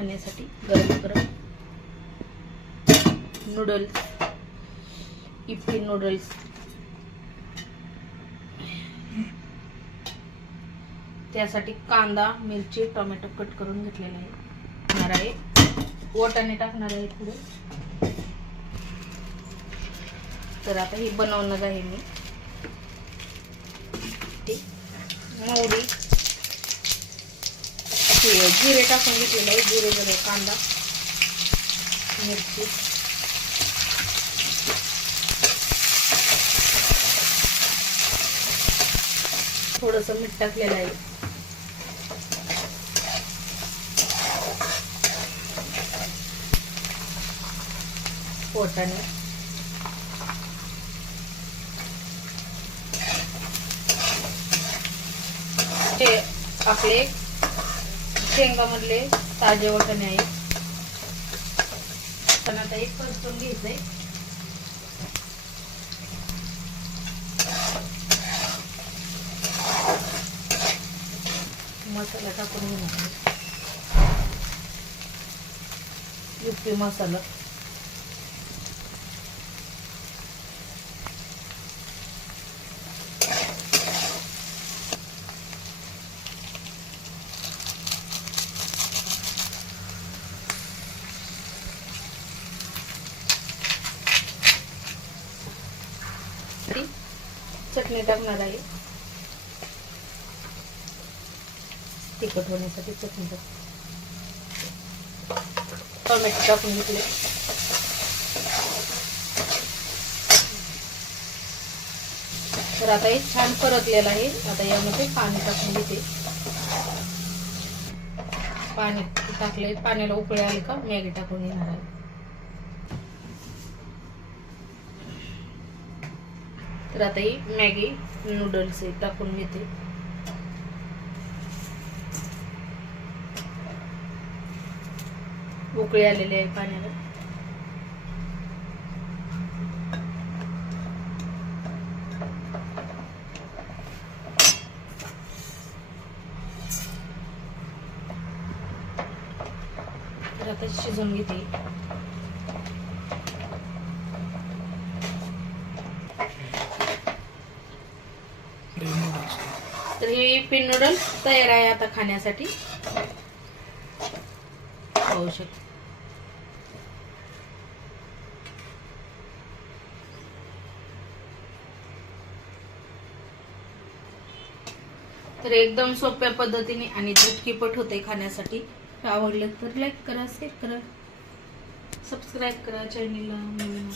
खाण्यासाठी गरम गरम नूडल्स इप्पी नूडल्स त्यासाठी कांदा मिरची टोमॅटो कट करून घेतलेला आहे. टाकणार आहे. वटाणे टाकणार आहे पुढे. तर आता हे बनवणार आहे मी. ते मोहरी. जिरे टाकून घेतलेलं आहे जिरे जरा कांदा मिरची. थोडस मीठ टाकलेलं आहे. पोटाने. ते आपले शेंगामधले ताजे वटणे आहेत पण आता एक परतून घ्यायचंय. मसाला टाकून घेणार युपी मसाला. ती चटणी टाकणार आहे. तिखट होण्यासाठी चटणी टाक. टोमॅटो टाकून घेतले. तर आता हे छान परतलेलं आहे. आता यामध्ये पाणी टाकून घेते. पाणी टाकले पाण्याला उकळी आली का मॅगी टाकून घेणार आहे. तर आता ही मॅगी नूडल्स हे टाकून घेते. उकळी आलेली आहे पाण्याला. तर आता शिजवून घेते. तर हे पिन नूडल तयार आहे आता खाण्यासाठी. पाहू शकतो. तर एकदम सोप्या पद्धतीने आणि झटकीपट होते खाण्यासाठी. आवडलं तर लाईक करा शेअर करा. सबस्क्राईब करा चॅनलला नवीन